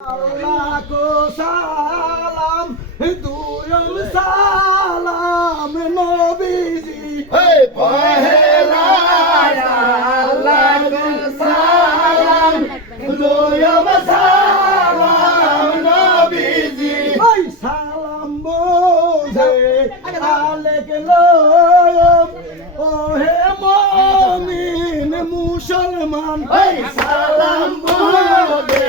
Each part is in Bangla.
Allahu salam, duyum salam, Nabiji. Hey, pahela Allahu salam, duyum salam, Nabiji. Hey, salam boze, alek loyum, oh he mu'min Musalman. Hey, salam boze.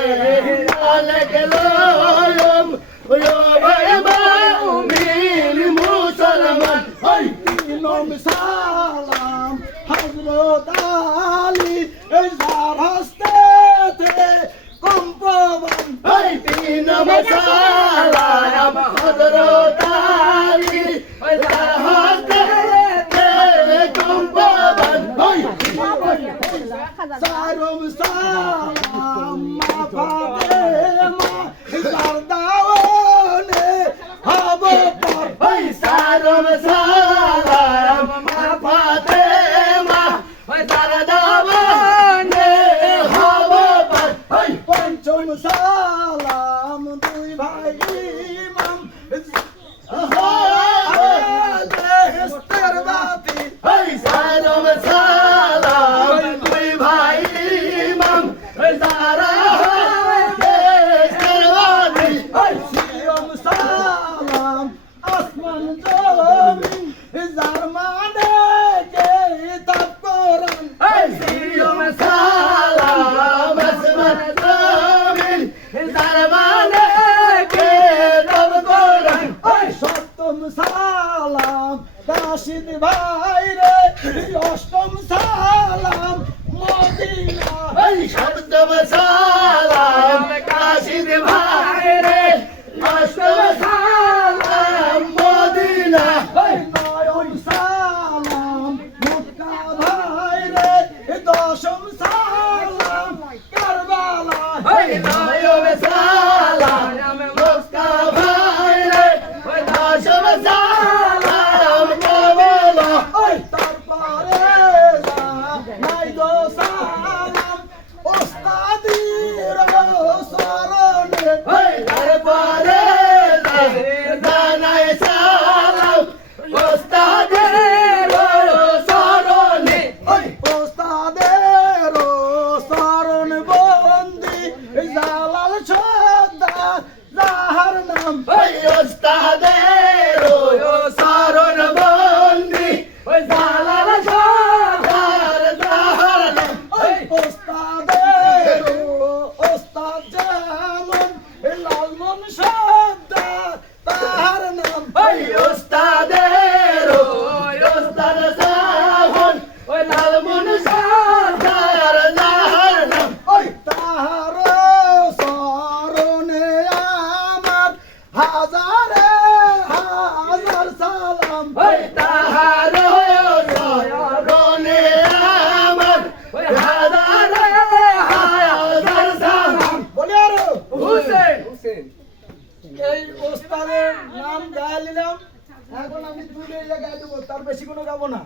Salam Hazrat Ali Ezar hastete Kompovan Hey, Tinam salam Hazrat Ali Ezar hastete Kompovan Sarum salam Ma Fatima Zardawane Habapar Hey, sarum salam Ma Fatima Zardawane Habapar Hey, Pancham salam Dui bhai imam Hesterbati hey, sarum salam Dui bhai imam Zara Siyam salam Asman zamin Zarmane ke tab Quran Hey, Siyum salam Asman zamin Zarmane ke tab Quran Sattam salam Rashid bhai re Ashtam salam Madina Hey, Shabdam salam Kashid bhai re Ashtam salam Madina Nayon salam Mukka bhai re Dasham salam Karbala Hey, Nayom salam Muska bhai re Ashtam salam Karbala তারপরে নাই গো সালাম ওস্তাদির শরণে Hey, তারপরে জানাই সালাম ওস্তাদের শরণে ওস্তাদের শরণ বন্দি জালাল সদা যাহার নাম ওই ওস্তাদের শরণ বন্দি ওই জালাল সরদার জাহার নাম ওস্তাদের ওস্তাদ যেমন লালমন সদা তাহার নাম ওই ওস্তাদের ওস্তাদ সাহন ওই লালমন সরদার জাহার নাম ওই তাহার শরণে আমার হাজারে হাজার সালাম ওই তাহার শরণে আমার ওই হাজার হাজার সালাম বলি আরো হুসেন এই ওস্তাদের নাম গায়ে নিলাম এখন আমি দুই লাইনে গায়ে দেবো তার বেশি কোনো গাবো না